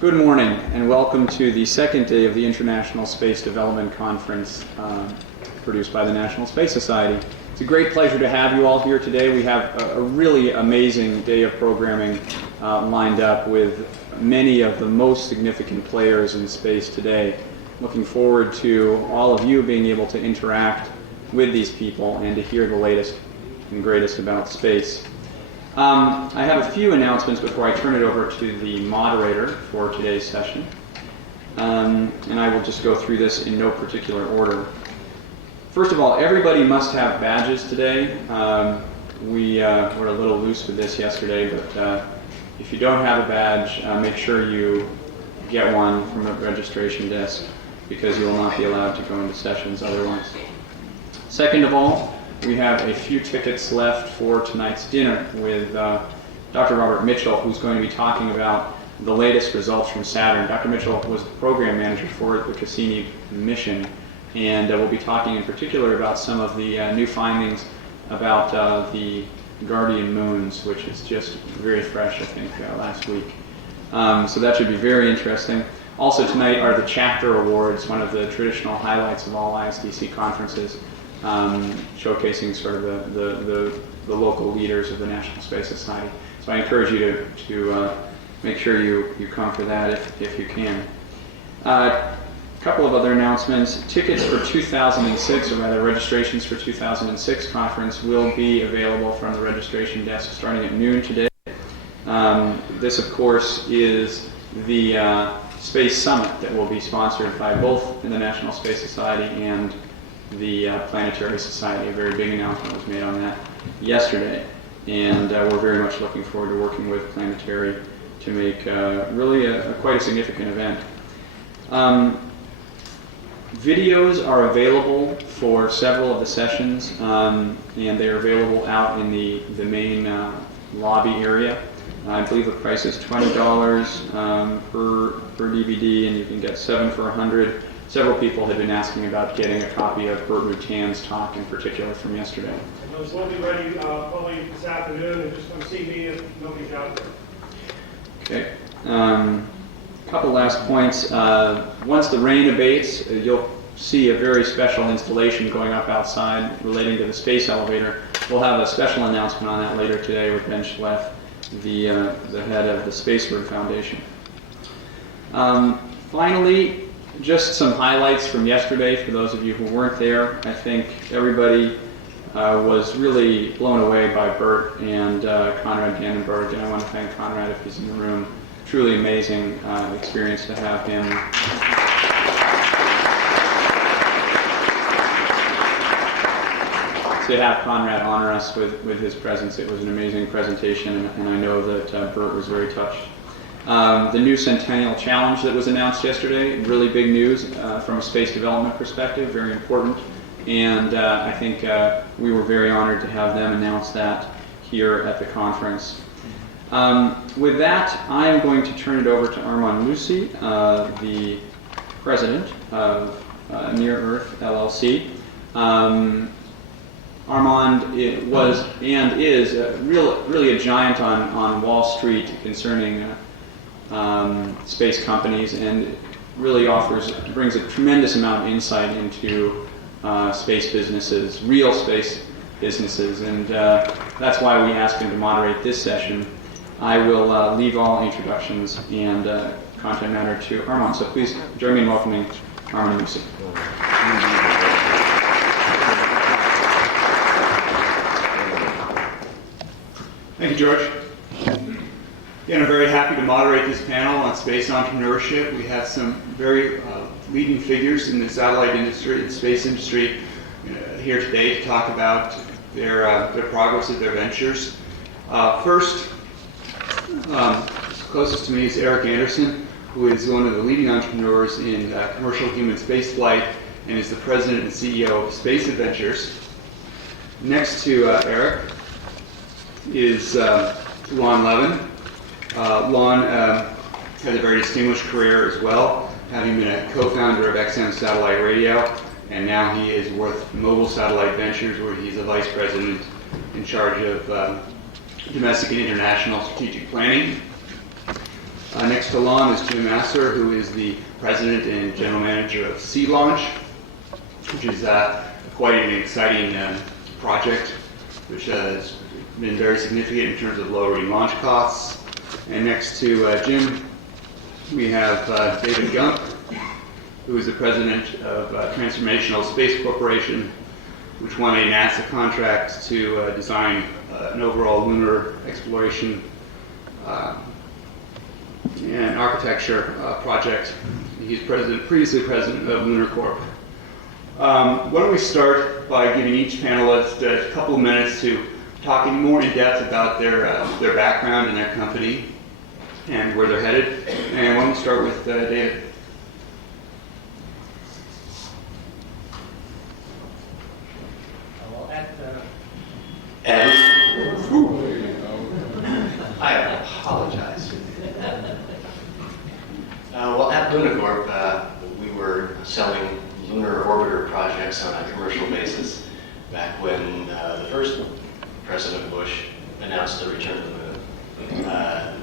Good morning and welcome to the second day of the International Space Development Conference produced by the National Space Society. It's a great pleasure to have you all here today. We have a really amazing day of programming lined up with many of the most significant players in space today. Looking forward to all of you being able to interact with these people and to hear the latest and greatest about space. I have a few announcements before I turn it over to the moderator for today's session. And I will just go through this in no particular order. First of all, everybody must have badges today. We were a little loose with this yesterday, but if you don't have a badge, make sure you get one from the registration desk because you will not be allowed to go into sessions otherwise. Second of all, we have a few tickets left for tonight's dinner with Dr. Robert Mitchell, who's going to be talking about the latest results from Saturn. Dr. Mitchell was the program manager for the Cassini mission, and we'll be talking in particular about some of the new findings about the Guardian moons, which is just very fresh, I think, last week. So that should be very interesting. Also tonight are the chapter awards, one of the traditional highlights of all ISDC conferences. Showcasing sort of the local leaders of the National Space Society. So I encourage you to make sure you come for that if you can. A couple of other announcements. Tickets for 2006, or rather registrations for 2006 conference will be available from the registration desk starting at noon today. This, of course, is the Space Summit that will be sponsored by both the National Space Society and the Planetary Society. A very big announcement was made on that yesterday, and we're very much looking forward to working with Planetary to make really quite a significant event. Videos are available for several of the sessions, and they are available out in the main lobby area. I believe the price is $20 per DVD, and you can get 7 for $100. Several people had been asking about getting a copy of Burt Rutan's talk in particular from yesterday. Those will be ready probably this afternoon, and just come see me if nobody's out there. Okay. Couple last points. Once the rain abates, you'll see a very special installation going up outside relating to the space elevator. We'll have a special announcement on that later today with Ben Schleff, the head of the Spacebird Foundation. Finally, just some highlights from yesterday for those of you who weren't there. I think everybody was really blown away by Burt and Conrad Vandenberg, and I want to thank Conrad if he's in the room. Truly amazing experience to have him. To have Conrad honor us with his presence. It was an amazing presentation, and I know that Burt was very touched. The new Centennial Challenge that was announced yesterday, really big news from a space development perspective, very important, and I think we were very honored to have them announce that here at the conference. With that, I am going to turn it over to Armond Musey, the president of Near Earth LLC. Armond was and is really a giant on Wall Street concerning space companies, and really brings a tremendous amount of insight into space businesses, real space businesses, and that's why we asked him to moderate this session. I will leave all introductions and content matter to Armond, so please join me in welcoming Armond Musey. Thank you, George. Again, I'm very happy to moderate this panel on space entrepreneurship. We have some very leading figures in the satellite industry, the space industry, here today to talk about their progress of their ventures. First, closest to me is Eric Anderson, who is one of the leading entrepreneurs in commercial human spaceflight and is the president and CEO of Space Adventures. Next to Eric is Lon Levin. Lon has a very distinguished career as well, having been a co-founder of XM Satellite Radio, and now he is with Mobile Satellite Ventures, where he's a vice president in charge of domestic and international strategic planning. Next Next to Lon is Jim Masser, who is the president and general manager of Sea Launch, which is quite an exciting project, which has been very significant in terms of lowering launch costs. And next to Jim, we have David Gump, who is the president of Transformational Space Corporation, which won a NASA contract to design an overall lunar exploration and architecture project. He's previously president of Lunar Corp. Why don't we start by giving each panelist a couple of minutes to talking more in depth about their background and their company and where they're headed. And why don't we start with David? I apologize. Well, at Lunacorp, we were selling lunar orbiter projects on a commercial basis back when the first President Bush announced the return to the moon.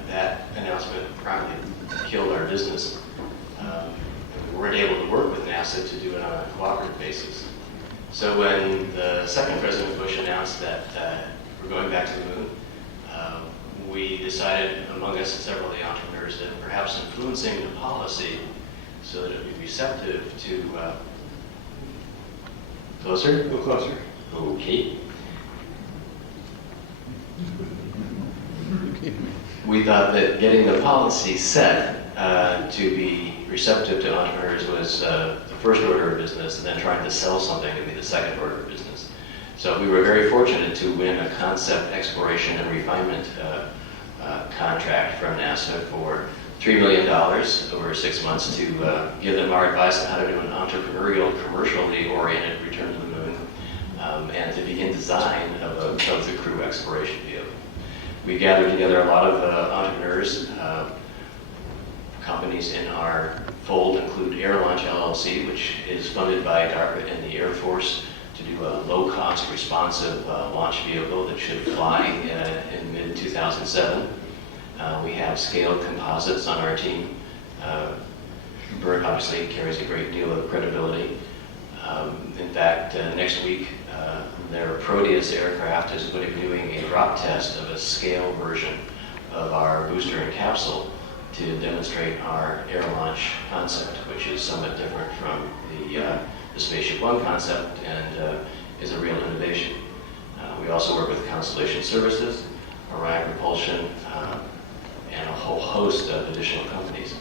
That announcement probably killed our business. We weren't able to work with NASA to do it on a cooperative basis. So when the second President Bush announced that we're going back to the moon, we decided, among us, several of the entrepreneurs, that perhaps influencing the policy so that it would be receptive to... Closer? A little closer. Okay. We thought that getting the policy set to be receptive to entrepreneurs was the first order of business, and then trying to sell something to be the second order of business. So we were very fortunate to win a concept exploration and refinement contract from NASA for $3 million over 6 months to give them our advice on how to do an entrepreneurial, commercially oriented return to the moon, and to begin design of the crew exploration vehicle. We gathered together a lot of entrepreneurs. Companies in our fold include Air Launch LLC, which is funded by DARPA and the Air Force to do a low-cost, responsive launch vehicle that should fly in mid-2007. We have Scaled Composites on our team. Bert obviously carries a great deal of credibility. In fact, next week, their Proteus aircraft is going to be doing a drop test of a scale version of our booster and capsule to demonstrate our air launch concept, which is somewhat different from the Spaceship One concept and is a real innovation. We also work with Constellation Services, Orion Propulsion, and a whole host of additional companies.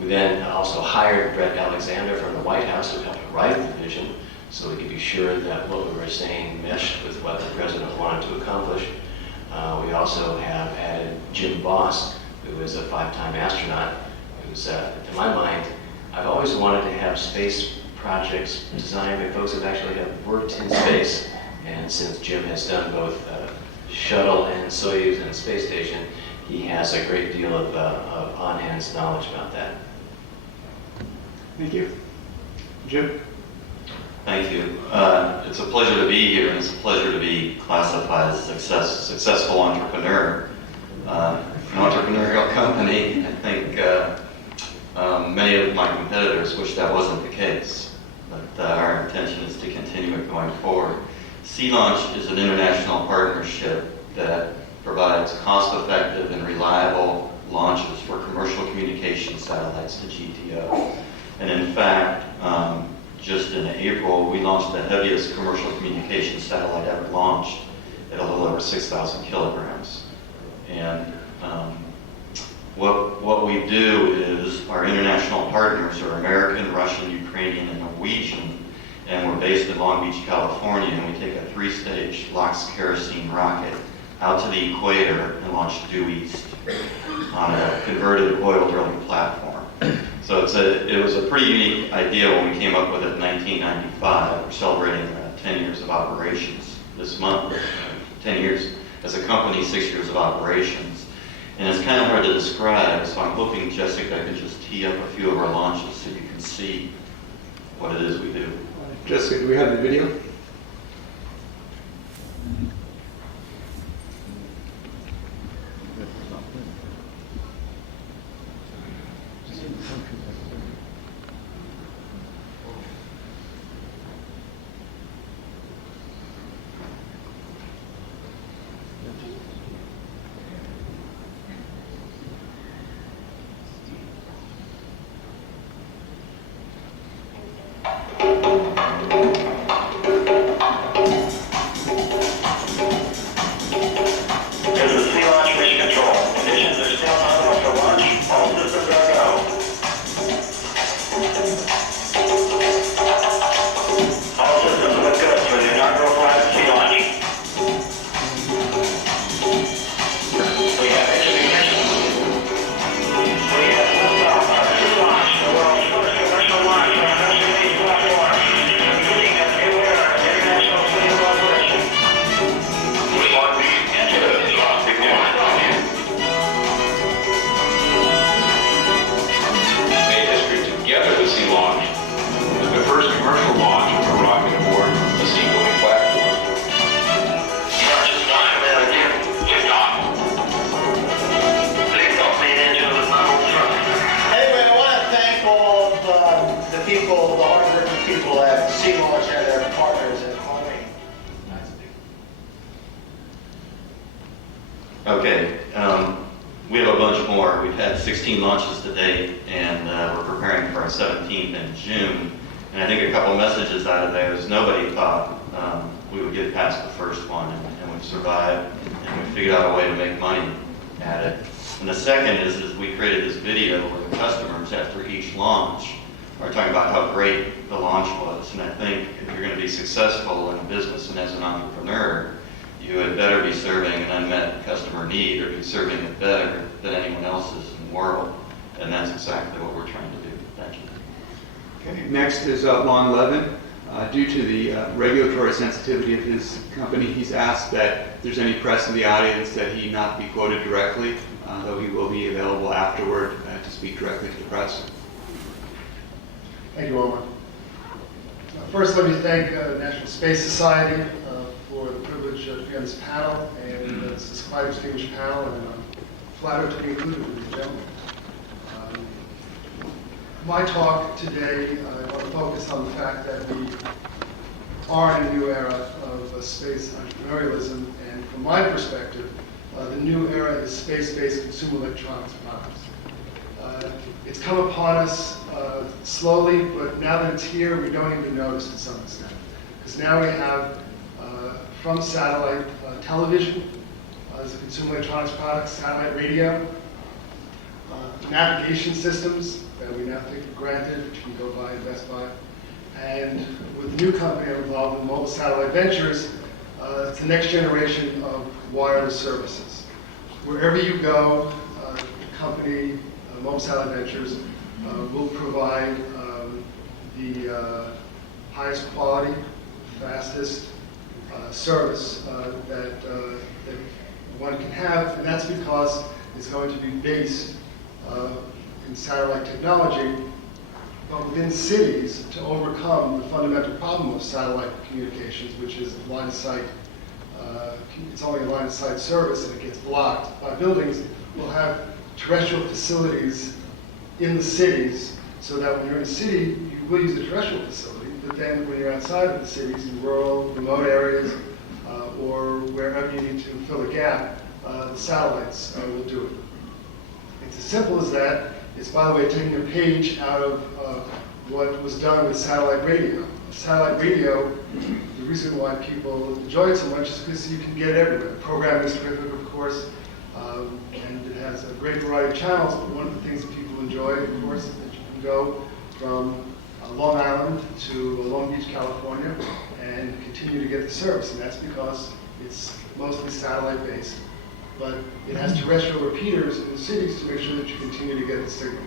We then also hired Brett Alexander from the White House to help write the vision so we could be sure that what we were saying meshed with what the president wanted to accomplish. We also have added Jim Boss, who is a 5-time astronaut, who's, to my mind, I've always wanted to have space projects designed by folks that actually have worked in space. And since Jim has done both shuttle and Soyuz and space station, he has a great deal of on-hand knowledge about that. Thank you. Jim? Thank you. It's a pleasure to be here, and it's a pleasure to be classified as a successful entrepreneur. An entrepreneurial company, I think many of my competitors wish that wasn't the case, but our intention is to continue it going forward. Sea Launch is an international partnership that provides cost-effective and reliable launches for commercial communication satellites to GTO. And in fact, just in April, we launched the heaviest commercial communication satellite ever launched at a little over 6,000 kilograms. And what we do is our international partners are American, Russian, Ukrainian, and Norwegian, and we're based in Long Beach, California, and we take a 3-stage LOX kerosene rocket out to the equator and launch due east on a converted oil drilling platform. So it was a pretty unique idea when we came up with it in 1995. We're celebrating 10 years of operations this month. 10 years as a company, 6 years of operations. And it's kind of hard to describe, so I'm hoping Jessica could just tee up a few of our launches so you can see what it is we do. Jessica, do we have the video? 16 launches to date, and we're preparing for our 17th in June. And I think a couple messages out of there is nobody thought we would get past the first one, and we've survived, and we figured out a way to make money at it. And the second is we created this video where the customers, after each launch, are talking about how great the launch was. And I think if you're going to be successful in business and as an entrepreneur, you had better be serving an unmet customer need or be serving it better than anyone else's in the world. And that's exactly what we're trying to do. Thank you. Okay, next is Lon Levin. Due to the regulatory sensitivity of his company, he's asked that if there's any press in the audience that he not be quoted directly, though he will be available afterward to speak directly to the press. Thank you, Armond. First, let me thank the National Space Society for the privilege to be on this panel, and this is quite a distinguished panel, and I'm flattered to be included with these gentlemen. My talk today, I want to focus on the fact that we are in a new era of space entrepreneurialism, and from my perspective, the new era is space-based consumer electronics products. It's come upon us slowly, but now that it's here, we don't even notice to some extent. Because now we have, from satellite television as a consumer electronics product, satellite radio, navigation systems that we now take for granted, which you can go buy in Best Buy. And with the new company I'm involved in, Mobile Satellite Ventures, it's the next generation of wireless services. Wherever you go, the company, Mobile Satellite Ventures, will provide the highest quality, fastest service that one can have, and that's because it's going to be based in satellite technology, but within cities to overcome the fundamental problem of satellite communications, which is line of sight. It's only a line of sight service and it gets blocked by buildings. We'll have terrestrial facilities in the cities so that when you're in a city, you will use a terrestrial facility, but then when you're outside of the cities, in rural, remote areas, or wherever you need to fill a gap, the satellites will do it. It's as simple as that. It's, by the way, taking a page out of what was done with satellite radio. Satellite radio, the reason why people enjoy it so much is because you can get it everywhere. The programming is terrific, of course, and it has a great variety of channels, but one of the things that people enjoy, of course, is that you can go from Long Island to Long Beach, California, and continue to get the service, and that's because it's mostly satellite-based. But it has terrestrial repeaters in the cities to make sure that you continue to get the signal.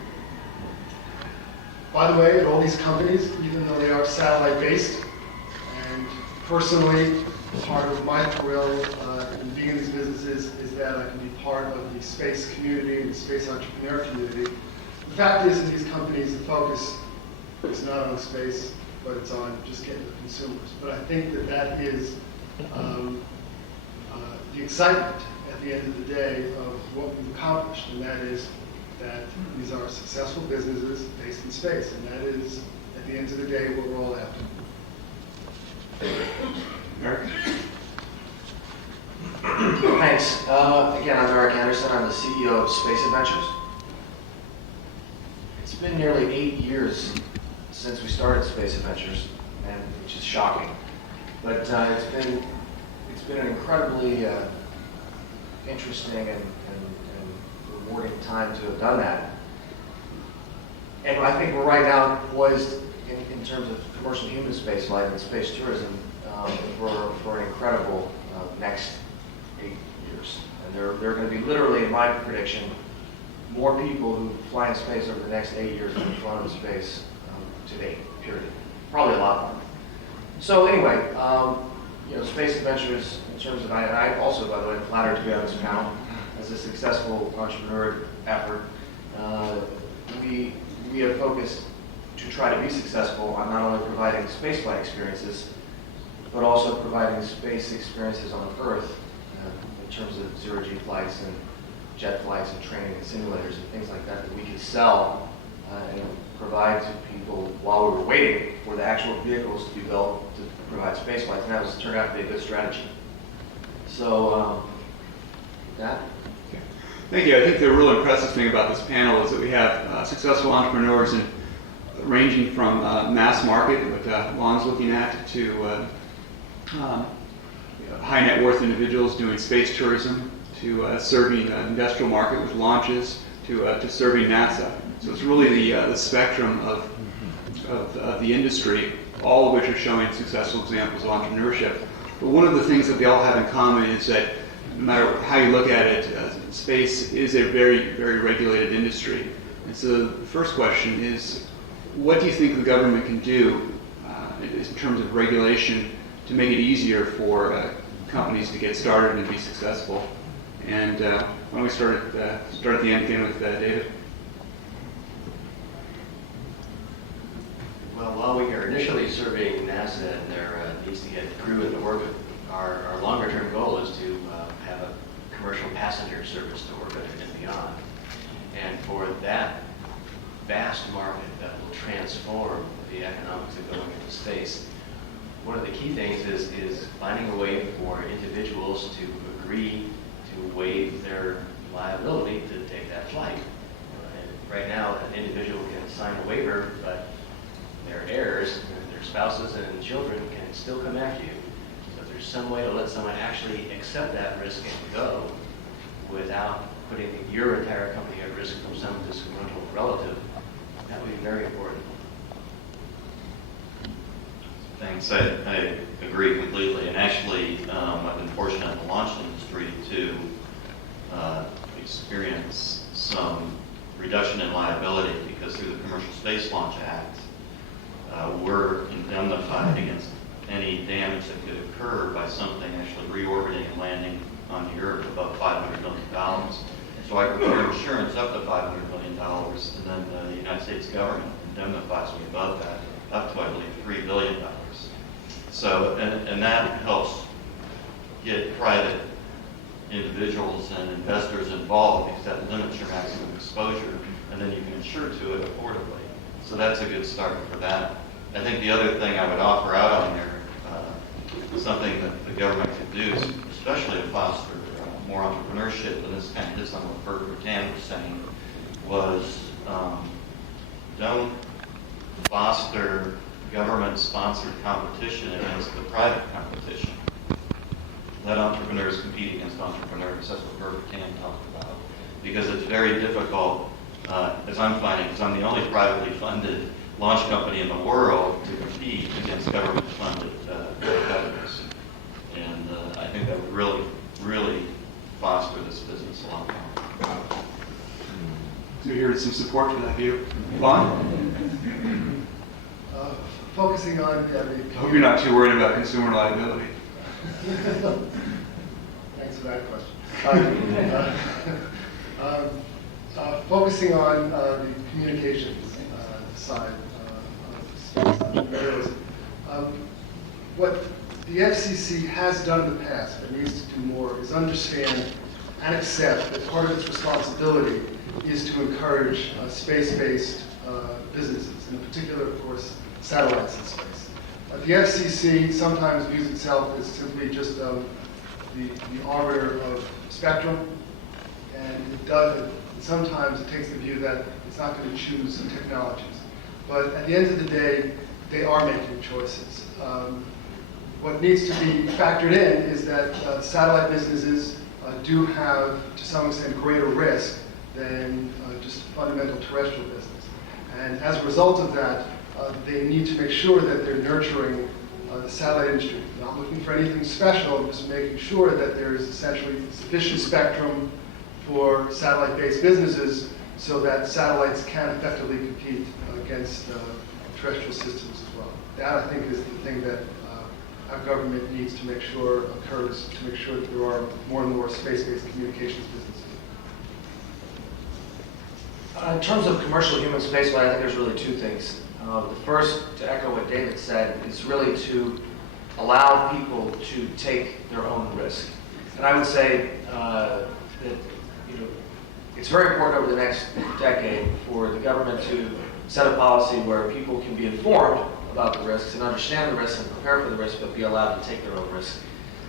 By the way, at all these companies, even though they are satellite-based, and personally, part of my thrill in being in these businesses is that I can be part of the space community and the space entrepreneur community. The fact is, in these companies, the focus is not on space, but it's on just getting the consumers. But I think that that is the excitement at the end of the day of what we've accomplished, and that is that these are successful businesses based in space, and that is, at the end of the day, what we're all after. Eric? Thanks. Again, I'm Eric Anderson. I'm the CEO of Space Adventures. It's been nearly 8 years since we started Space Adventures, and which is shocking. But it's been an incredibly interesting and rewarding time to have done that. And I think we're right now poised in terms of commercial human spaceflight and space tourism for an incredible next 8 years. And there are going to be literally, in my prediction, more people who fly in space over the next 8 years than have flown in space to date, period. Probably a lot more. So anyway, Space Adventures, in terms of, I also, by the way, am flattered to be on this panel as a successful entrepreneur effort. We have focused to try to be successful on not only providing spaceflight experiences, but also providing space experiences on Earth in terms of zero-G flights and jet flights and training and simulators and things like that we could sell and provide to people while we were waiting for the actual vehicles to be built to provide space flights, and that was turned out to be a good strategy. So, that. Thank you. I think the real impressive thing about this panel is that we have successful entrepreneurs ranging from mass market, what Lon's looking at, to high net worth individuals doing space tourism, to serving the industrial market with launches, to serving NASA. So it's really the spectrum of the industry, all of which are showing successful examples of entrepreneurship. But one of the things that they all have in common is that no matter how you look at it, space is a very, very regulated industry. And so the first question is, what do you think the government can do in terms of regulation to make it easier for companies to get started and be successful? And why don't we start at the end again with David? Well, while we are initially serving NASA and their needs to get crew into orbit, our longer-term goal is to have a commercial passenger service to orbit and beyond. And for that vast market that will transform the economics of going into space, one of the key things is finding a way for individuals to agree to waive their liability to take that flight. And right now, an individual can sign a waiver, but their heirs, their spouses and children can still come after you. So if there's some way to let someone actually accept that risk and go without putting your entire company at risk from some disgruntled relative, that would be very important. Thanks. I agree completely. And actually, I've been fortunate in the launch industry to experience some reduction in liability because through the Commercial Space Launch Act, we're indemnified against any damage that could occur by something actually reorbiting and landing on the Earth above $500 million. So I procure insurance up to $500 million, and then the United States government indemnifies me above that, up to, I believe, $3 billion. So, and that helps get private individuals and investors involved because that limits your maximum exposure, and then you can insure to it affordably. So that's a good start for that. I think the other thing I would offer out on there, something that the government could do, especially to foster more entrepreneurship, and this kind of hits on what Bert Rutan was saying, was don't foster government-sponsored competition against the private competition. Let entrepreneurs compete against entrepreneurs. That's what Bert Rutan talked about. Because it's very difficult, as I'm finding, because I'm the only privately funded launch company in the world to compete against government-funded competitors. And I think that would really, really foster this business a lot more. So you're hearing some support for that view. Lon? Focusing on I hope you're not too worried about consumer liability. Thanks for that question. Focusing on the communications side of entrepreneurs. What the FCC has done in the past, but needs to do more, is understand and accept that part of its responsibility is to encourage space-based businesses, and in particular, of course, satellites in space. The FCC sometimes views itself as simply just the arbiter of spectrum, and sometimes it takes the view that it's not going to choose technologies. But at the end of the day, they are making choices. What needs to be factored in is that satellite businesses do have, to some extent, greater risk than just fundamental terrestrial business. And as a result of that, they need to make sure that they're nurturing the satellite industry. Not looking for anything special, just making sure that there is essentially sufficient spectrum for satellite-based businesses so that satellites can effectively compete against terrestrial systems as well. That, I think, is the thing that our government needs to make sure occurs, to make sure that there are more and more space-based communications businesses. In terms of commercial human spaceflight, I think there's really two things. The first, to echo what David said, is really to allow people to take their own risk. And I would say that it's very important over the next decade for the government to set a policy where people can be informed about the risks and understand the risks and prepare for the risks, but be allowed to take their own risks.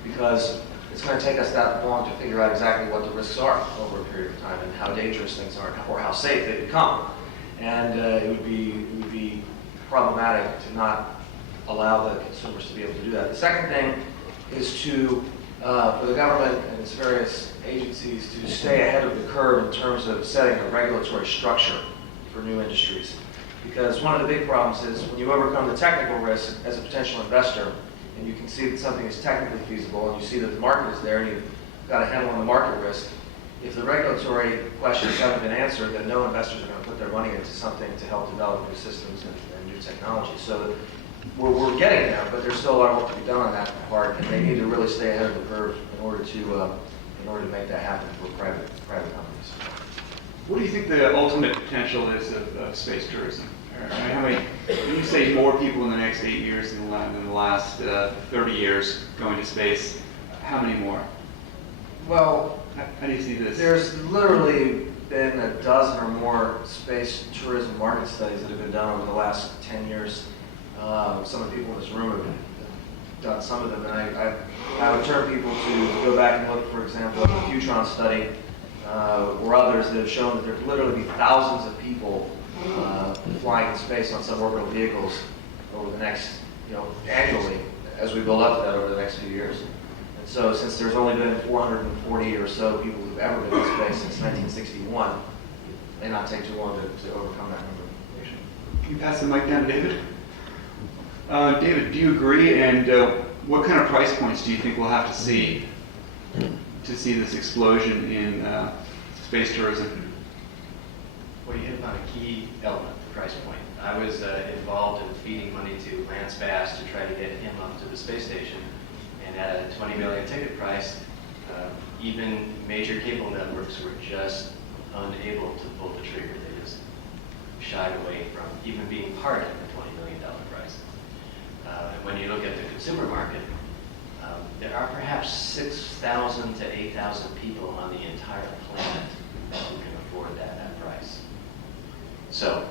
Because it's going to take us that long to figure out exactly what the risks are over a period of time and how dangerous things are or how safe they become. And it would be problematic to not allow the consumers to be able to do that. The second thing is to, for the government and its various agencies to stay ahead of the curve in terms of setting a regulatory structure for new industries. Because one of the big problems is when you overcome the technical risk as a potential investor, and you can see that something is technically feasible, and you see that the market is there, and you've got a handle on the market risk, if the regulatory questions haven't been answered, then no investors are going to put their money into something to help develop new systems and new technology. So we're getting there, but there's still a lot of work to be done on that part, and they need to really stay ahead of the curve in order to make that happen for private companies. What do you think the ultimate potential is of space tourism? I mean, how many, when you say more people in the next 8 years than the last 30 years going to space, how many more? Well, how do you see this? There's literally been a dozen or more space tourism market studies that have been done over the last 10 years. Some of the people in this room have done some of them, and I would turn people to go back and look, for example, at the Futron study, or others that have shown that there could literally be thousands of people flying in space on suborbital vehicles over the next, annually, as we build up to that over the next few years. And so since there's only been 440 or so people who've ever been in space since 1961, it may not take too long to overcome that number. Can you pass the mic down to David? David, do you agree? And what kind of price points do you think we'll have to see this explosion in space tourism? Well, you hit upon a key element, the price point. I was involved in feeding money to Lance Bass to try to get him up to the space station. And at a $20 million ticket price, even major cable networks were just unable to pull the trigger. They just shied away from even being part of the $20 million price. When you look at the consumer market, there are perhaps 6,000 to 8,000 people on the entire planet who can afford that price. So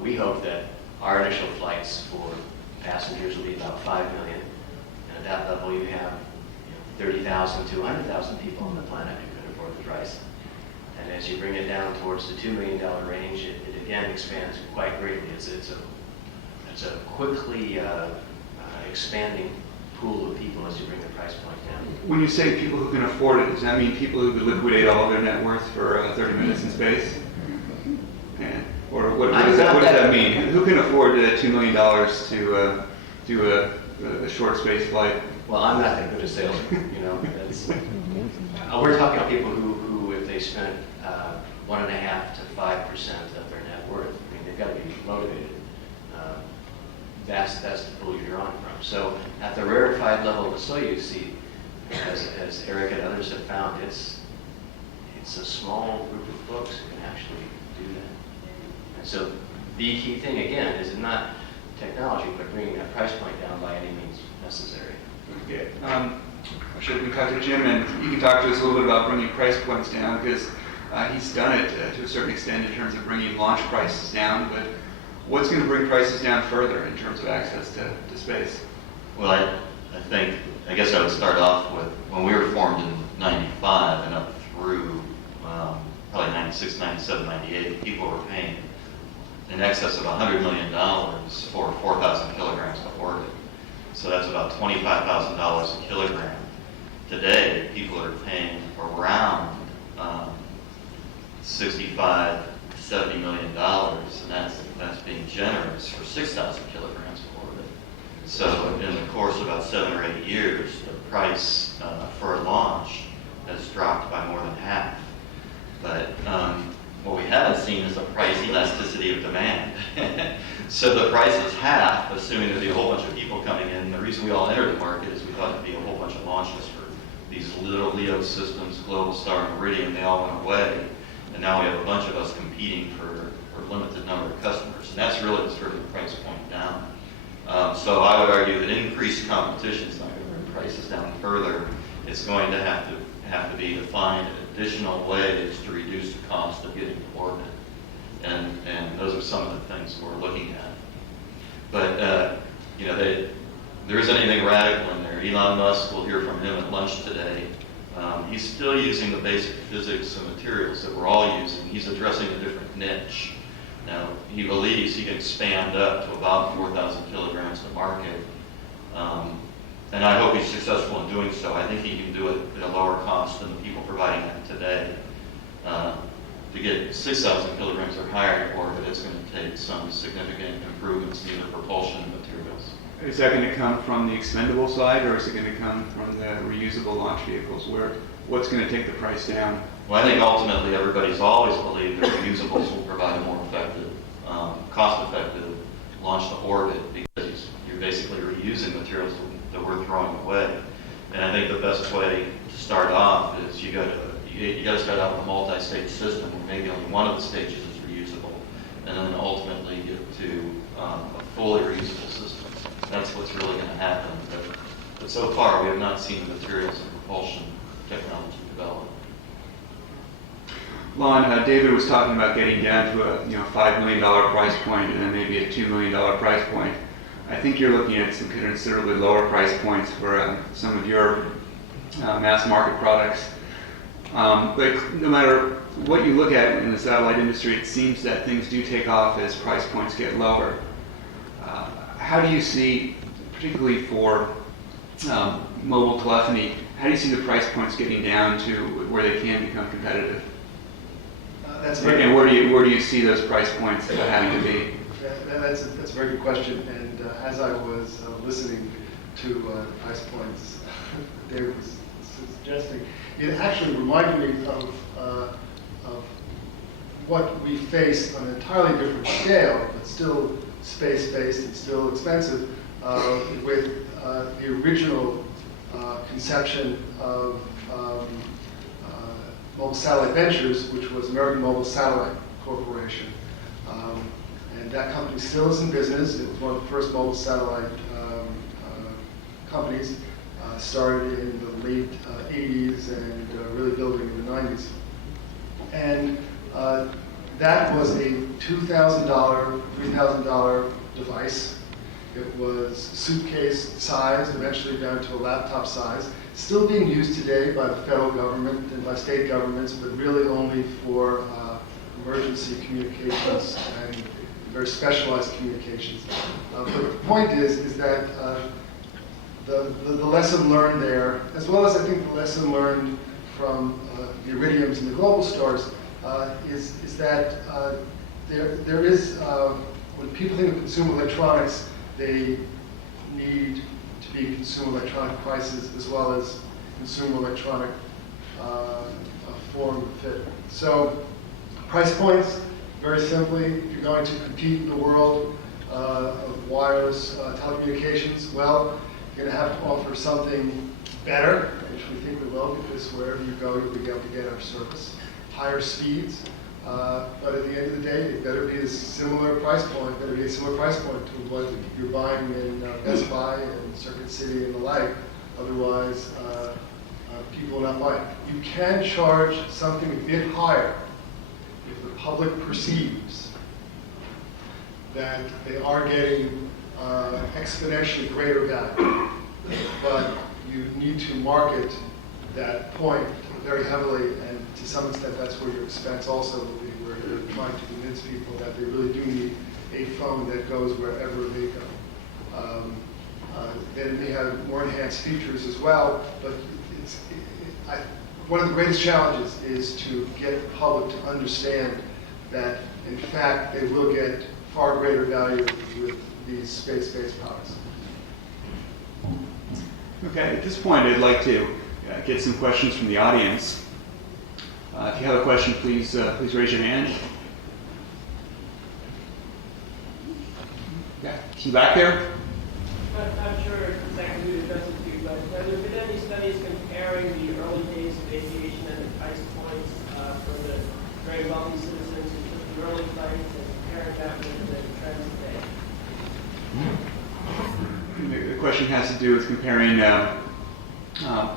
we hope that our initial flights for passengers will be about 5 million. And at that level, you have 30,000 to 100,000 people on the planet who can afford the price. And as you bring it down towards the $2 million range, it again expands quite greatly. It's a quickly expanding pool of people as you bring the price point down. When you say people who can afford it, does that mean people who could liquidate all of their net worth for 30 minutes in space? Or what does that mean? Who can afford $2 million to do a short space flight? Well, I'm not that good a salesman, we're talking about people who if they spent 1.5% to 5% of their net worth, I mean, they've got to be motivated. That's the pool you're drawing from. So at the rarefied level of the Soyuz seat, as Eric and others have found, it's a small group of folks who can actually do that. And so the key thing, again, is not technology, but bringing that price point down by any means necessary. Okay. Should we talk to Jim, and you can talk to us a little bit about bringing price points down, because he's done it to a certain extent in terms of bringing launch prices down, but what's going to bring prices down further in terms of access to space? Well, I guess I would start off with when we were formed in 95 and up through probably 96, 97, 98, people were paying in excess of $100 million for 4,000 kilograms of orbit. So that's about $25,000 a kilogram. Today, people are paying around 65, $70 million, and that's being generous for 6,000 kilograms of orbit. So in the course of about 7 or 8 years, the price for a launch has dropped by more than half. But what we haven't seen is a price elasticity of demand. So the price is half, assuming there'd be a whole bunch of people coming in. The reason we all entered the market is we thought it'd be a whole bunch of launches for these little LEO systems, Global Star and Meridian. They all went away. And now we have a bunch of us competing for a limited number of customers. And that's really what's driven the price point down. So I would argue that increased competition is not going to bring prices down further. It's going to have to be to find additional ways to reduce the cost of getting to orbit. And those are some of the things we're looking at. But, there isn't anything radical in there. Elon Musk, we'll hear from him at lunch today. He's still using the basic physics and materials that we're all using. He's addressing a different niche. Now, he believes he can expand up to about 4,000 kilograms to market. And I hope he's successful in doing so. I think he can do it at a lower cost than the people providing that today. To get 6,000 kilograms or higher in orbit, it's going to take some significant improvements in either propulsion materials. Is that going to come from the expendable side, or is it going to come from the reusable launch vehicles? What's going to take the price down? Well, I think ultimately everybody's always believed that reusables will provide a more effective, cost-effective launch to orbit, because you're basically reusing materials that we're throwing away. And I think the best way to start off is you got to start out with a multi-stage system where maybe only one of the stages is reusable, and then ultimately get to a fully reusable system. That's what's really going to happen. But so far, we have not seen the materials and propulsion technology develop. Lon, David was talking about getting down to a $5 million price point and then maybe a $2 million price point. I think you're looking at some considerably lower price points for some of your mass market products. But no matter what you look at in the satellite industry, it seems that things do take off as price points get lower. How do you see, particularly for mobile telephony, how do you see the price points getting down to where they can become competitive? And where do you see those price points having to be? That's a very good question. And as I was listening to price points David was suggesting, it actually reminded me of what we face on an entirely different scale, but still space-based and still expensive, with the original conception of Mobile Satellite Ventures, which was American Mobile Satellite Corporation. And that company still is in business. It was one of the first mobile satellite companies, started in the late 80s and really building in the 90s. And that was a $2,000, $3,000 device. It was suitcase sized, eventually down to a laptop size. Still being used today by the federal government and by state governments, but really only for emergency communications and very specialized communications. But the point is that the lesson learned there, as well as I think the lesson learned from the Iridiums and the Global Stars, is that there is, when people think of consumer electronics, they need to be consumer electronic prices as well as consumer electronic form and fit. So price points, very simply, if you're going to compete in the world of wireless telecommunications, well, you're going to have to offer something better, which we think we will, because wherever you go, you'll be able to get our service. Higher speeds, but at the end of the day, it better be a similar price point, to what you're buying in Best Buy and Circuit City and the like. Otherwise, people will not buy it. You can charge something a bit higher if the public perceives that they are getting exponentially greater value. But you need to market that point very heavily, and to some extent that's where your expense also will be, where you're trying to convince people that they really do need a phone that goes wherever they go. Then it may have more enhanced features as well, but one of the greatest challenges is to get the public to understand that, in fact, they will get far greater value with these space-based products. Okay, at this point, I'd like to get some questions from the audience. If you have a question, please raise your hand. Yeah, some back there. I'm sure exactly who to address it to, but have there been any studies comparing the early days of aviation and the price points for the very wealthy citizens who took the early flights and comparing that with the trends today? The question has to do with comparing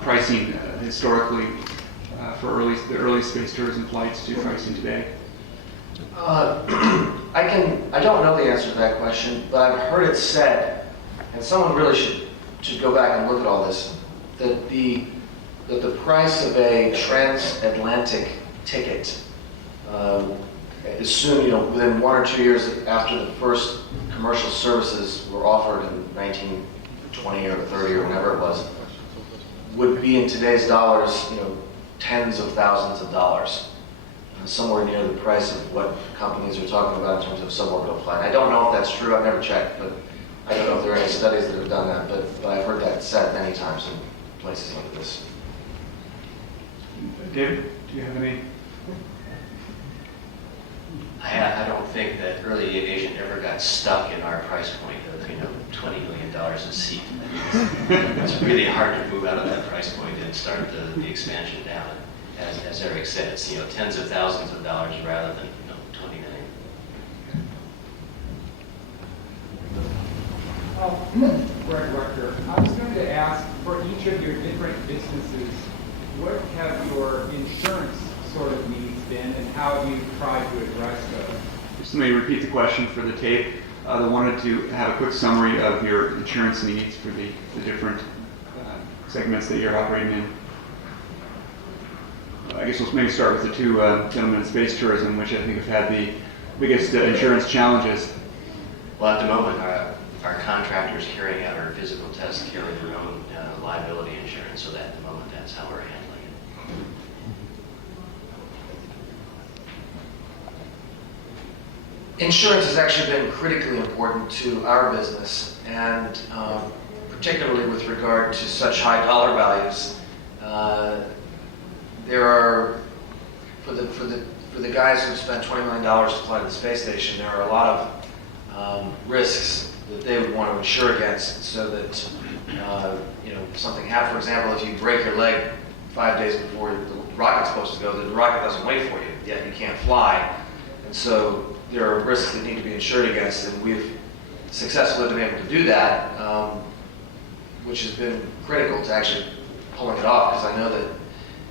pricing historically for the early space tourism flights to pricing today. I don't know the answer to that question, but I've heard it said, and someone really should should go back and look at all this, that the price of a transatlantic ticket is soon, within 1 or 2 years after the first commercial services were offered in 1920 or 30 or whenever it was, would be in today's dollars, tens of thousands of dollars, somewhere near the price of what companies are talking about in terms of suborbital flight. I don't know if that's true. I've never checked, but I don't know if there are any studies that have done that. But I've heard that said many times in places like this. David, do you have any? I don't think that early aviation ever got stuck in our price point of $20 million a seat. It's really hard to move out of that price point and start the expansion down. As Eric said, it's tens of thousands of dollars rather than 20 million. Greg Rector, I was going to ask, for each of your different businesses, what have your insurance sort of needs been, and how have you tried to address those? Just let me repeat the question for the tape. They wanted to have a quick summary of your insurance needs for the different segments that you're operating in. I guess let's maybe start with the two gentlemen in space tourism, which I think have had the biggest insurance challenges. Well, at the moment, our contractors carrying out our physical tests carry their own liability insurance, so that at the moment that's how we're handling it. Insurance has actually been critically important to our business, and particularly with regard to such high dollar values. There are, for the guys who spent $20 million to fly to the space station, there are a lot of risks that they would want to insure against, so that something happens. For example, if you break your leg 5 days before the rocket's supposed to go, the rocket doesn't wait for you, yet you can't fly, and so there are risks that need to be insured against, and we've successfully been able to do that, which has been critical to actually pulling it off, because I know that,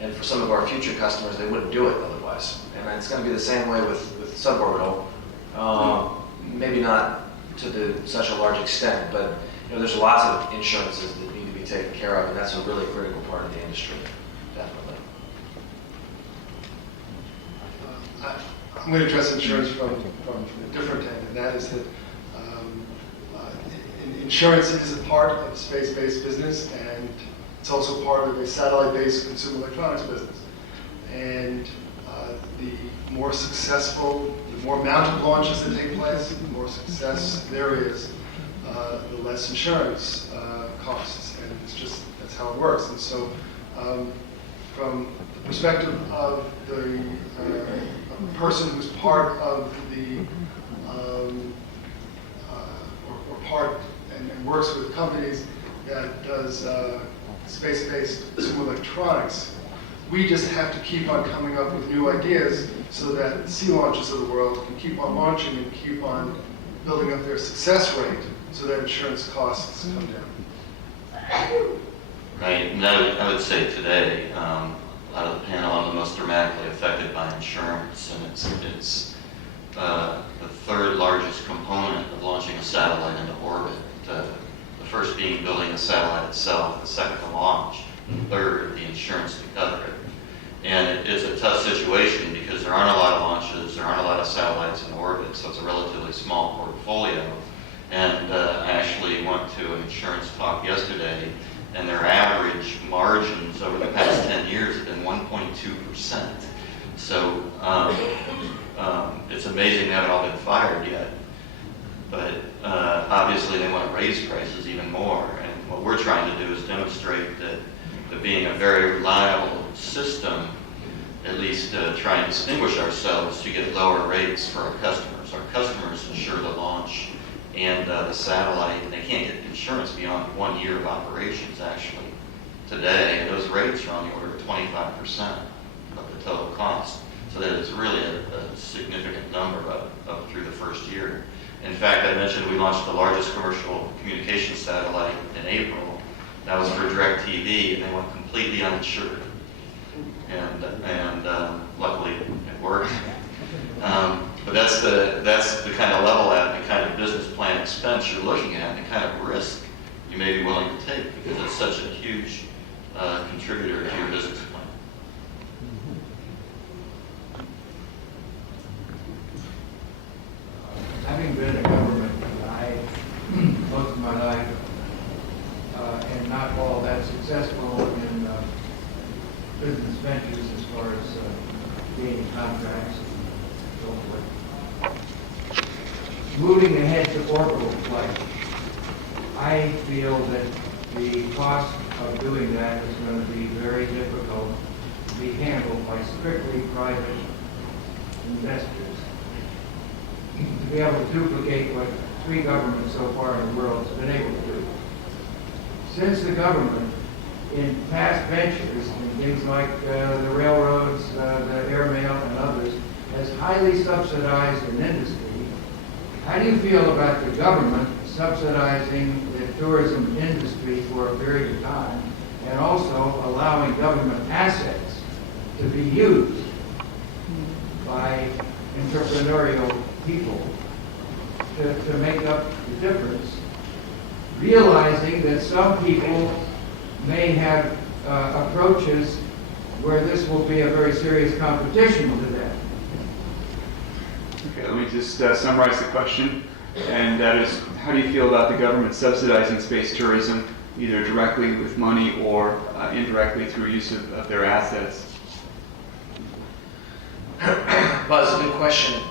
and for some of our future customers, they wouldn't do it otherwise. And it's going to be the same way with suborbital, maybe not to such a large extent, but there's lots of insurances that need to be taken care of, and that's a really critical part of the industry, definitely. I'm going to address insurance from a different end, and that is that insurance is a part of a space-based business, and it's also part of a satellite-based consumer electronics business. And the more successful, the more mounted launches that take place, the more success there is, the less insurance costs. And it's just, that's how it works. And so from the perspective of the person who's part of the, or part and works with companies that does space-based consumer electronics, we just have to keep on coming up with new ideas so that sea launches of the world can keep on launching and keep on building up their success rate so that insurance costs come down. Right, and I would say today, a lot of the panel are the most dramatically affected by insurance, and it's the third largest component of launching a satellite into orbit. The first being building the satellite itself, the second the launch, the third the insurance to cover it. And it is a tough situation because there aren't a lot of launches, there aren't a lot of satellites in orbit, so it's a relatively small portfolio. And I actually went to an insurance talk yesterday, and their average margins over the past 10 years have been 1.2%. So it's amazing they haven't all been fired yet. But obviously they want to raise prices even more. And what we're trying to do is demonstrate that being a very reliable system, at least try and distinguish ourselves to get lower rates for our customers. Our customers insure the launch and the satellite, and they can't get insurance beyond 1 year of operations actually today, and those rates are on the order of 25% of the total cost. So that is really a significant number up through the first year. In fact, I mentioned we launched the largest commercial communication satellite in April. That was for DirecTV, and they went completely uninsured. And luckily it worked. But that's the kind of level at, the kind of business plan expense you're looking at, and the kind of risk you may be willing to take, because it's such a huge contributor to your business plan. Having been a government guy most of my life, and not all that successful in business ventures as far as gaining contracts and so forth. Moving ahead to orbital flight, I feel that the cost of doing that is going to be very difficult to be handled by strictly private investors. To be able to duplicate what 3 governments so far in the world has been able to do. Since the government, in past ventures, in things like the railroads, the airmail, and others, has highly subsidized an industry, how do you feel about the government subsidizing the tourism industry for a period of time, and also allowing government assets to be used by entrepreneurial people to make up the difference, realizing that some people may have approaches where this will be a very serious competition to them? Okay, let me just summarize the question, and that is, how do you feel about the government subsidizing space tourism, either directly with money or indirectly through use of their assets? Buzz, a good question.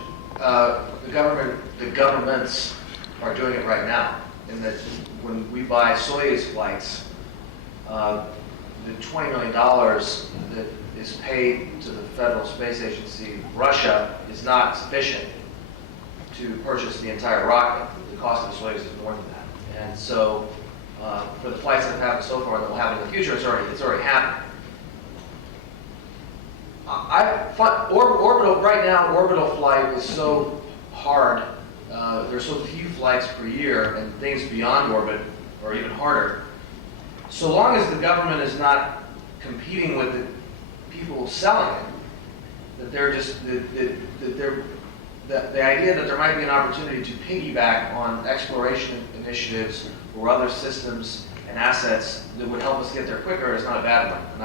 The governments are doing it right now, in that when we buy Soyuz flights, the $20 million that is paid to the Federal Space Agency, Russia, is not sufficient to purchase the entire rocket. The cost of the Soyuz is more than that. And so, for the flights that have happened so far and that will happen in the future, it's already happened. Orbital flight is so hard. There's so few flights per year, and things beyond orbit are even harder. So long as the government is not competing with the people selling it, that they're just the idea that there might be an opportunity to piggyback on exploration initiatives or other systems and assets that would help us get there quicker is not a bad one. And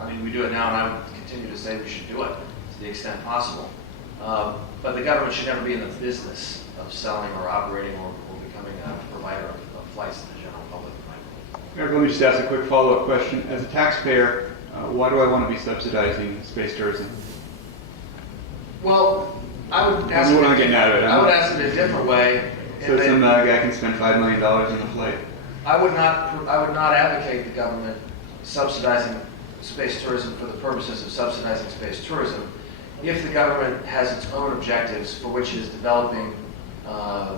I mean, we do it now, and I would continue to say we should do it to the extent possible. But the government should never be in the business of selling or operating or becoming a provider of flights to the general public. Eric, let me just ask a quick follow-up question. As a taxpayer, why do I want to be subsidizing space tourism? Well, I would ask We're not getting out of it. I would ask it a different way. So some guy can spend $5 million on a flight. I would not advocate the government subsidizing space tourism for the purposes of subsidizing space tourism. If the government has its own objectives for which it is developing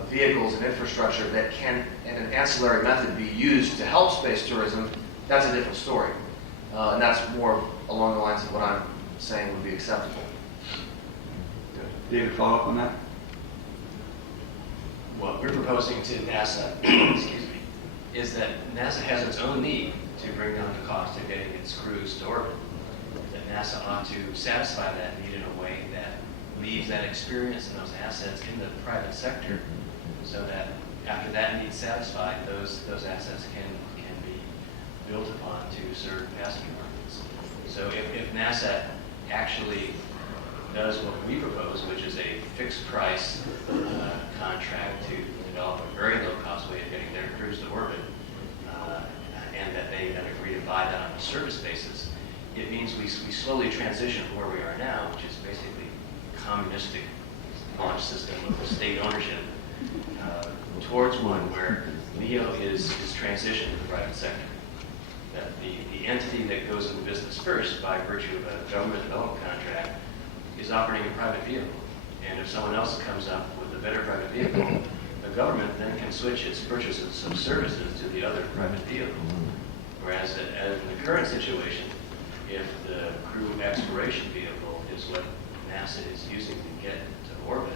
vehicles and infrastructure that can, in an ancillary method, be used to help space tourism, that's a different story. And that's more along the lines of what I'm saying would be acceptable. David, follow up on that? What we're proposing to NASA, excuse me, is that NASA has its own need to bring down the cost of getting its crews to orbit. That NASA ought to satisfy that need in a way that leaves that experience and those assets in the private sector, so that after that need's satisfied, those assets can be built upon to serve passenger markets. So if NASA actually does what we propose, which is a fixed price contract to develop a very low cost way of getting their crews to orbit, and that they then agree to buy that on a service basis, it means we slowly transition from where we are now, which is basically a communistic launch system with state ownership, towards one where LEO is transitioned to the private sector. That the entity that goes into business first by virtue of a government development contract is operating a private vehicle. And if someone else comes up with a better private vehicle, the government then can switch its purchases of services to the other private vehicle. Whereas in the current situation, if the crew exploration vehicle is what NASA is using to get to orbit,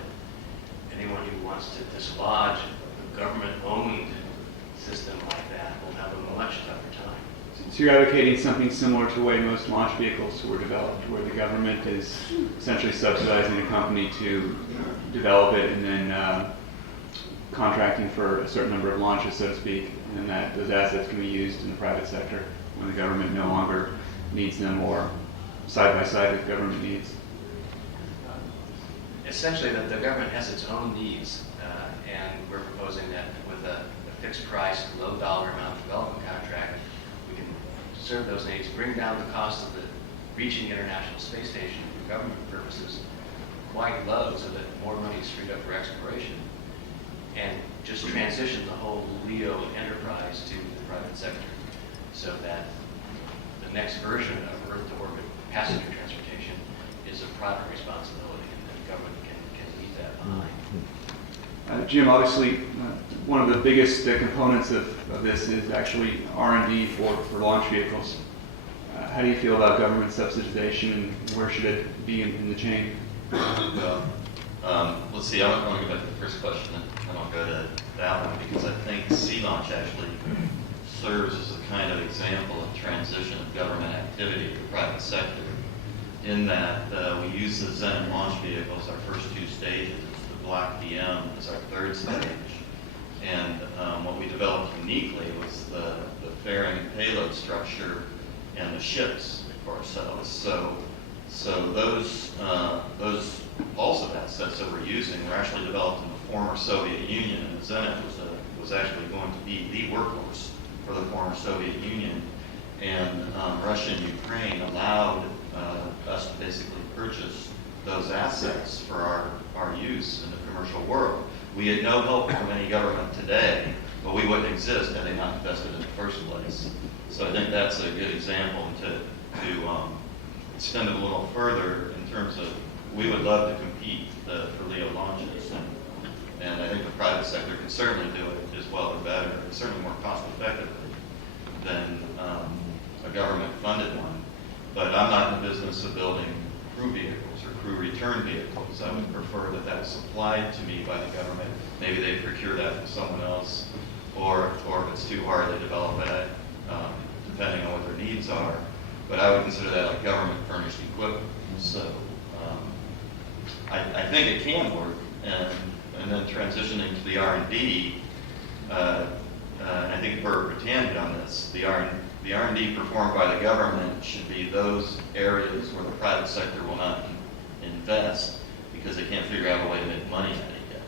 anyone who wants to dislodge a government-owned system like that will have a much tougher time. So you're advocating something similar to the way most launch vehicles were developed, where the government is essentially subsidizing a company to develop it and then contracting for a certain number of launches, so to speak, and that those assets can be used in the private sector when the government no longer needs them or side by side with government needs. Essentially, the government has its own needs, and we're proposing that with a fixed price, low dollar amount development contract, we can serve those needs, bring down the cost of the reaching the International Space Station for government purposes quite low so that more money is freed up for exploration, and just transition the whole LEO enterprise to the private sector so that the next version of Earth to orbit passenger transportation is a private responsibility, and the government can leave that behind. Jim, obviously, one of the biggest components of this is actually R&D for launch vehicles. How do you feel about government subsidization, and where should it be in the chain? Let's see, I want to go back to the first question, and then I'll go to that one, because I think sea launch actually serves as a kind of example of transition of government activity to the private sector, in that we use the Zen launch vehicles, our first two stages. The Black DM is our third stage. And what we developed uniquely was the fairing payload structure and the ships for ourselves. So those also assets that we're using were actually developed in the former Soviet Union, and the Zenit was actually going to be the workhorse for the former Soviet Union. And Russia and Ukraine allowed us to basically purchase those assets for our use in the commercial world. We had no help from any government today, but we wouldn't exist had they not invested in the first place. So I think that's a good example to extend it a little further in terms of we would love to compete for LEO launches, and I think the private sector can certainly do it as well or better, and certainly more cost effectively than a government-funded one. But I'm not in the business of building crew vehicles or crew return vehicles. I would prefer that that was supplied to me by the government. Maybe they procure that from someone else, or if it's too hard, they develop that, depending on what their needs are. But I would consider that like government-furnished equipment. So I think it can work, and then transitioning to the R&D, I think Bert Rattan hit on this. The R&D performed by the government should be those areas where the private sector will not invest because they can't figure out a way to make money at it yet.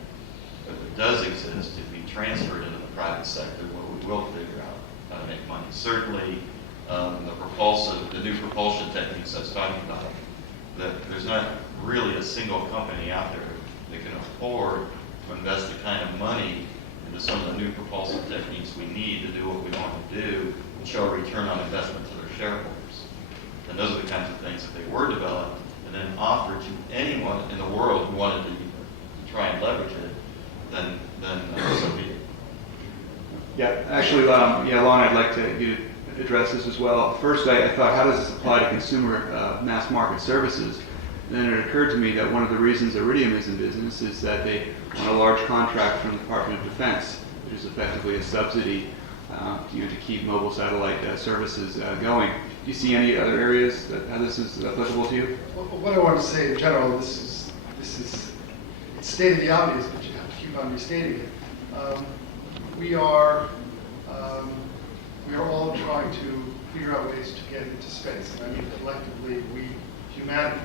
But if it does exist, if we transfer it into the private sector, where we will figure out how to make money. Certainly, the new propulsion techniques I was talking about, that there's not really a single company out there that can afford to invest the kind of money into some of the new propulsion techniques we need to do what we want to do and show a return on investment to their shareholders. And those are the kinds of things that they were developed and then offered to anyone in the world who wanted to try and leverage it, then so be it. Yeah, actually, Lon, I'd like to address this as well. First, I thought, how does this apply to consumer mass market services? And then it occurred to me that one of the reasons Iridium is in business is that they won a large contract from the Department of Defense, which is effectively a subsidy to keep mobile satellite services going. Do you see any other areas that how this is applicable to you? Well, what I want to say in general, this is it's stated the obvious, but you have to keep on restating it. We are all trying to figure out ways to get into space. And I mean collectively, we, humanity.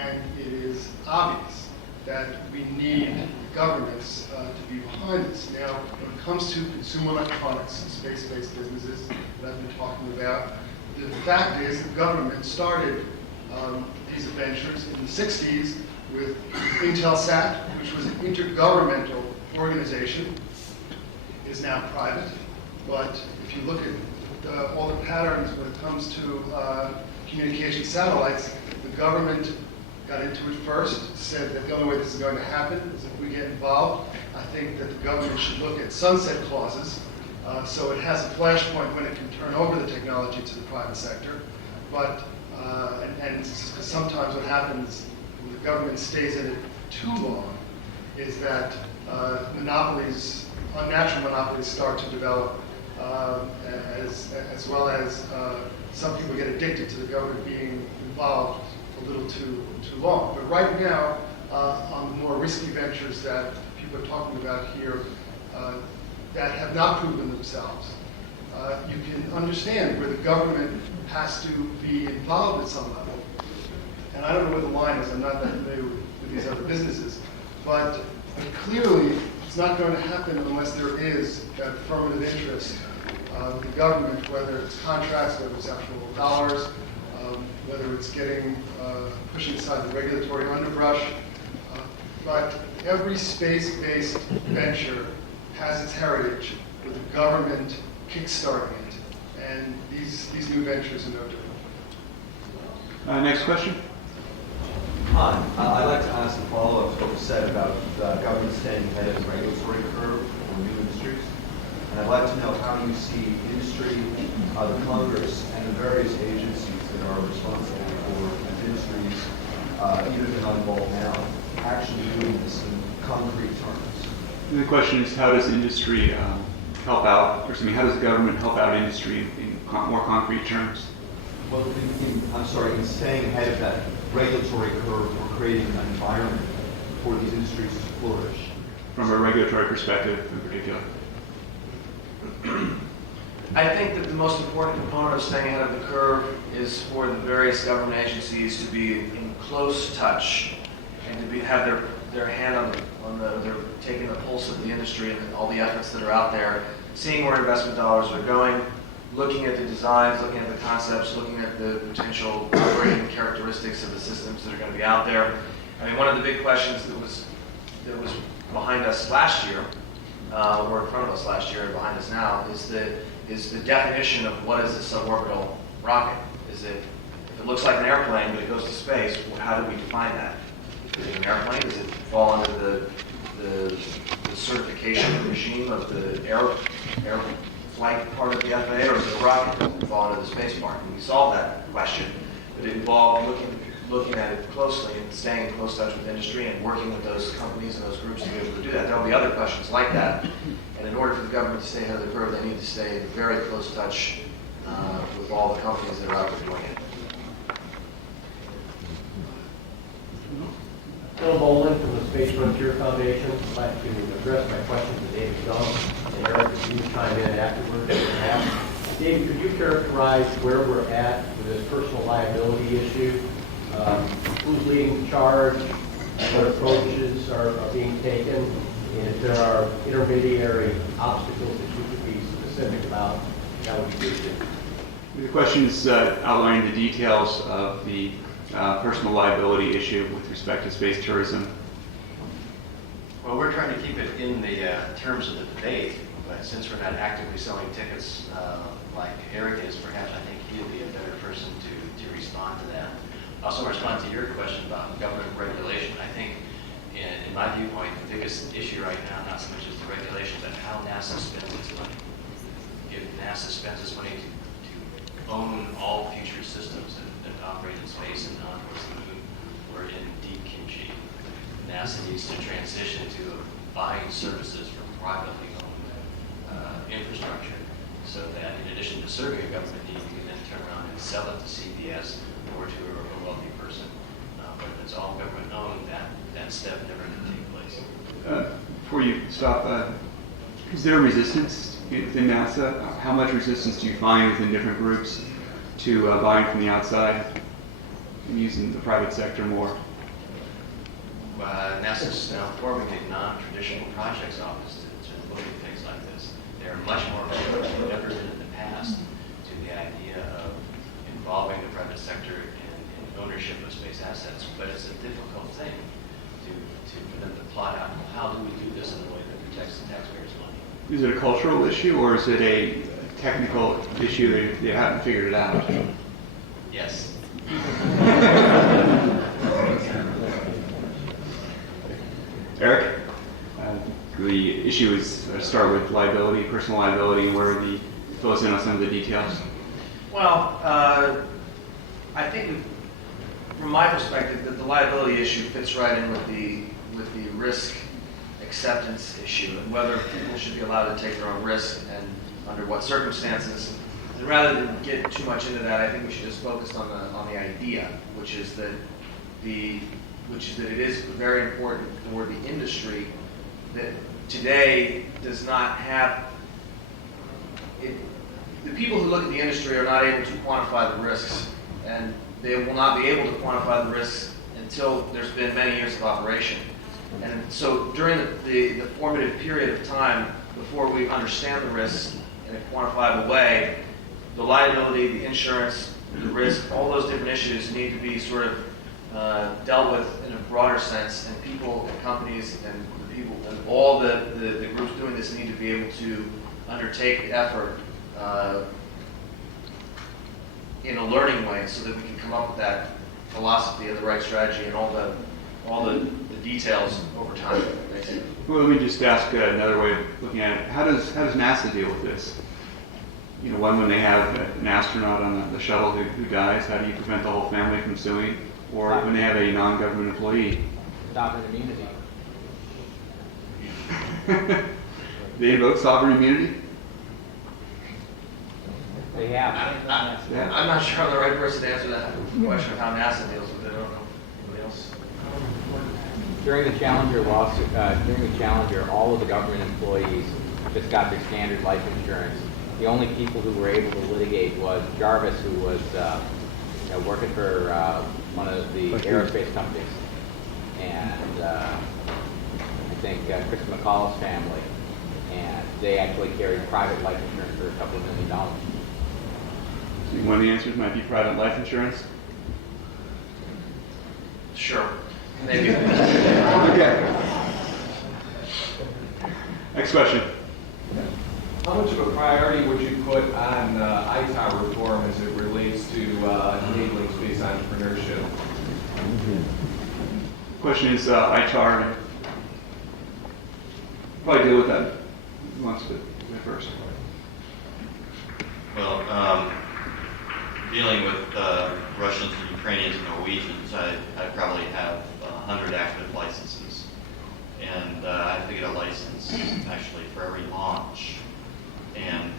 And it is obvious that we need governments to be behind this. Now, when it comes to consumer electronics and space-based businesses that I've been talking about, the fact is the government started these ventures in the 60s with Intelsat, which was an intergovernmental organization. It is now private. But if you look at all the patterns when it comes to communication satellites, the government got into it first, said that the only way this is going to happen is if we get involved. I think that the government should look at sunset clauses so it has a flashpoint when it can turn over the technology to the private sector. But, and sometimes what happens when the government stays in it too long is that monopolies, unnatural monopolies start to develop as well as some people get addicted to the government being involved a little too long. But right now, on the more risky ventures that people are talking about here, that have not proven themselves. You can understand where the government has to be involved at some level. And I don't know where the line is, I'm not that familiar with these other businesses, but clearly it's not going to happen unless there is that affirmative interest of the government, whether it's contracts, whether it's actual dollars, whether it's pushing aside the regulatory underbrush. But every space-based venture has its heritage with the government kickstarting it, and these new ventures are no different. Next question. Hi, I'd like to ask a follow-up to what was said about the government staying ahead of the regulatory curve for new industries. And I'd like to know how you see industry, the Congress, and the various agencies that are responsible for industries, even if they're not involved now, actually doing this in concrete terms. And the question is, how does industry help out, or something, how does the government help out industry in more concrete terms? Well, in staying ahead of that regulatory curve for creating an environment for these industries to flourish. From a regulatory perspective in particular. I think that the most important component of staying ahead of the curve is for the various government agencies to be in close touch and to have their hand they're taking the pulse of the industry and all the efforts that are out there, seeing where investment dollars are going, looking at the designs, looking at the concepts, looking at the potential operating characteristics of the systems that are going to be out there. I mean, one of the big questions that was behind us last year, or in front of us last year and behind us now, is the definition of what is a suborbital rocket. If it looks like an airplane but it goes to space, how do we define that? Is it an airplane? Does it fall under the certification regime of the air flight part of the FAA, or is it a rocket? Does it fall under the space part? And we solved that question, but it involved looking at it closely and staying in close touch with industry and working with those companies and those groups to be able to do that. There will be other questions like that, and in order for the government to stay ahead of the curve, they need to stay in very close touch with all the companies that are out there doing it. Bill Boland from the Space Frontier Foundation. I'd like to address my question to David Gump, and Eric, if you can chime in afterwards. David, could you characterize where we're at with this personal liability issue? Who's leading the charge? What approaches are being taken? And if there are intermediary obstacles that you could be specific about, that would be good. The question is outlining the details of the personal liability issue with respect to space tourism. Well, we're trying to keep it in the terms of the debate, but since we're not actively selling tickets like Eric is, perhaps I think he'll be a better person to respond to that. Also respond to your question about government regulation. I think, in my viewpoint, the biggest issue right now, not so much as the regulation, but how NASA spends its money. If NASA spends its money to own all future systems that operate in space and on towards the moon, we're in deep kimchi. NASA needs to transition to buying services from privately owned infrastructure, so that in addition to serving a government need, you can then turn around and sell it to CBS or to a wealthy person. But if it's all government owned, that step never can take place. Before you stop, is there resistance within NASA? How much resistance do you find within different groups to buying from the outside and using the private sector more? NASA's now forming a non-traditional projects office to look at things like this. They're much more open than they've ever been in the past to the idea of involving the private sector in ownership of space assets. But it's a difficult thing for them to plot out, well, how do we do this in a way that protects the taxpayers' money? Is it a cultural issue, or is it a technical issue they haven't figured it out? Yes. Eric? The issue is start with liability, personal liability, and where the fill us in on some of the details. Well, I think from my perspective that the liability issue fits right in with the risk acceptance issue and whether people should be allowed to take their own risk and under what circumstances. And rather than get too much into that, I think we should just focus on the idea, which is that it is very important for the industry today does not have it. The people who look at the industry are not able to quantify the risks, and they will not be able to quantify the risks until there's been many years of operation. And so during the formative period of time, before we understand the risks in a quantifiable way, the liability, the insurance, the risk, all those different issues need to be sort of dealt with in a broader sense, and people and companies and the people and all the groups doing this need to be able to undertake the effort in a learning way, so that we can come up with that philosophy and the right strategy and all the details over time. Well, let me just ask another way of looking at it. How does NASA deal with this? You know, when they have an astronaut on the shuttle who dies, how do you prevent the whole family from suing? Or when they have a non-government employee? Sovereign immunity. They invoke sovereign immunity? They have. I'm not sure I'm the right person to answer that question of how NASA deals with it. I don't know. Anybody else? During the Challenger lawsuit, during the Challenger, all of the government employees just got their standard life insurance. The only people who were able to litigate was Jarvis, who was working for one of the aerospace companies, and I think Chris McCall's family, and they actually carried private life insurance for a couple of $1 million. So one of the answers might be private life insurance? Sure. Maybe. Okay. Next question. How much of a priority would you put on ITAR reform as it relates to enabling space entrepreneurship? Question is ITAR. Probably deal with that once first. Well, dealing with Russians and Ukrainians and Norwegians, I probably have 100 active licenses. And I have to get a license actually for every launch. And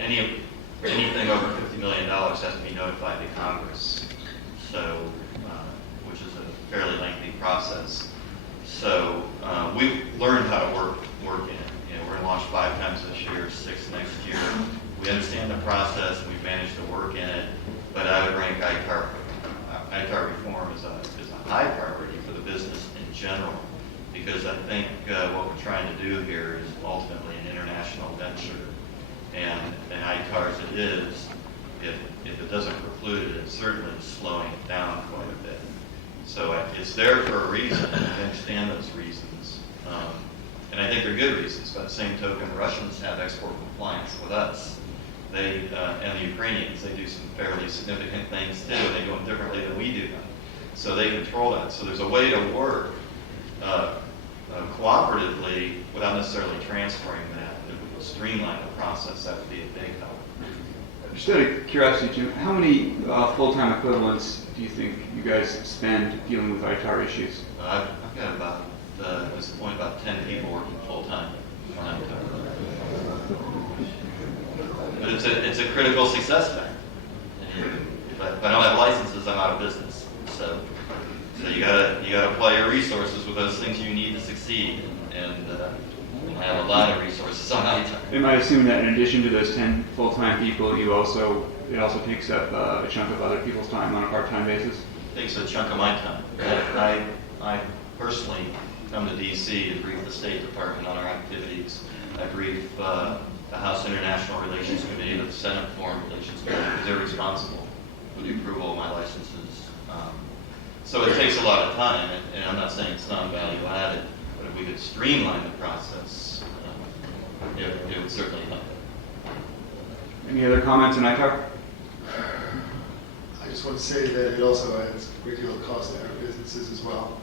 anything over $50 million has to be notified to Congress, so which is a fairly lengthy process. So we've learned how to work in it. You know, we're going to launch 5 times this year, 6 next year. We understand the process, and we've managed to work in it. But I would rank ITAR reform as a high priority for the business in general, because I think what we're trying to do here is ultimately an international venture. And ITAR as it is, if it doesn't preclude it, it's certainly slowing it down quite a bit. So it's there for a reason, and I understand those reasons. And I think they're good reasons. By the same token, Russians have export compliance with us. They and the Ukrainians, they do some fairly significant things too. They do them differently than we do them. So they control that. So there's a way to work cooperatively without necessarily transferring that. If we will streamline the process, that would be a big help. Just out of curiosity, Jim, how many full-time equivalents do you think you guys spend dealing with ITAR issues? I've got about, at this point, about 10 people working full-time on ITAR. But it's a critical success factor. If I don't have licenses, I'm out of business. So you gotta apply your resources with those things you need to succeed, and I have a lot of resources on ITAR. Am I assuming that in addition to those 10 full-time people, it also takes up a chunk of other people's time on a part-time basis? It takes a chunk of my time. I personally come to D.C. to brief the State Department on our activities. I brief the House International Relations Committee, the Senate Foreign Relations Committee, because they're responsible for the approval of my licenses. So it takes a lot of time, and I'm not saying it's not value added, but if we could streamline the process, it would certainly help. Any other comments on ITAR? I just want to say that it also adds a great deal of cost to our businesses as well,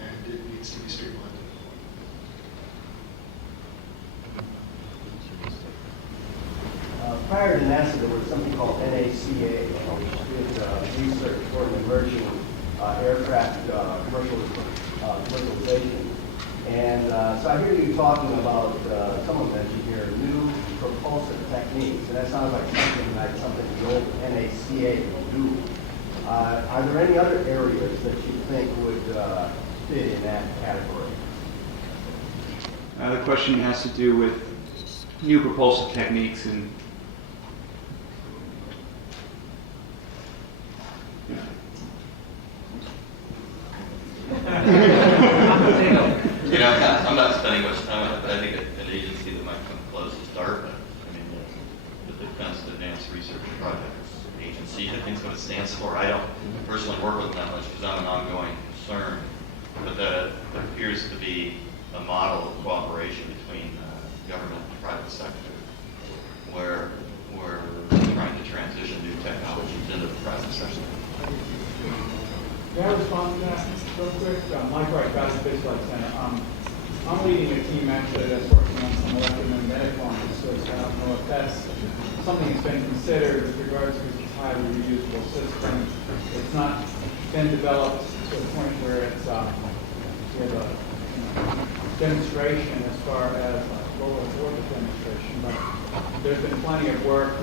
and it needs to be streamlined. Prior to NASA, there was something called NACA, which did research for an emerging aircraft commercialization. And so I hear you talking about, someone mentioned here, new propulsive techniques, and that sounds like something the old NACA would do. Are there any other areas that you think would fit in that category? The question has to do with new propulsive techniques and You know, I'm not spending much time on it, but I think an agency that might come close is DARPA. I mean, the Defense Advanced Research Projects Agency, I think is what it stands for. I don't personally work with them much because I'm an ongoing concern, but there appears to be a model of cooperation between government and private sector where we're trying to transition new technologies into the private sector. May I respond to that real quick? Mike Wright, Goddard Space Flight Center. I'm leading a team actually that's working on some electromagnetic launches, so I don't know if that's something that's been considered with regards to this highly reusable system. It's not been developed to the point where it's we have a demonstration as far as low Earth orbit demonstration, but there's been plenty of work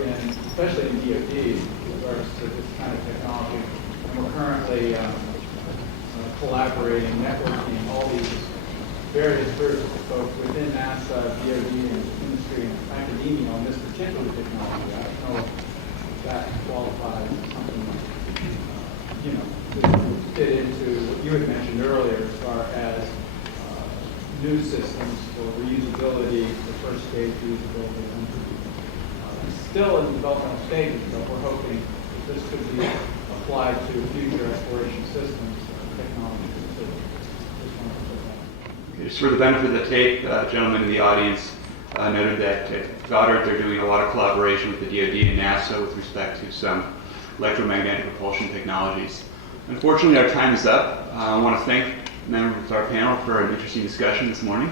especially in DoD, with regards to this kind of technology. We're currently collaborating, networking, all these various groups, both within NASA, DoD, and industry and academia on this particular technology. I don't know if that qualifies as something that would fit into what you had mentioned earlier as far as new systems for reusability, the first stage reusability. Still in developmental stages, but we're hoping that this could be applied to future exploration systems, technology. Just for the benefit of the tape, gentlemen in the audience noted that at Goddard they're doing a lot of collaboration with the DoD and NASA with respect to some electromagnetic propulsion technologies. Unfortunately, our time is up. I want to thank members of our panel for an interesting discussion this morning.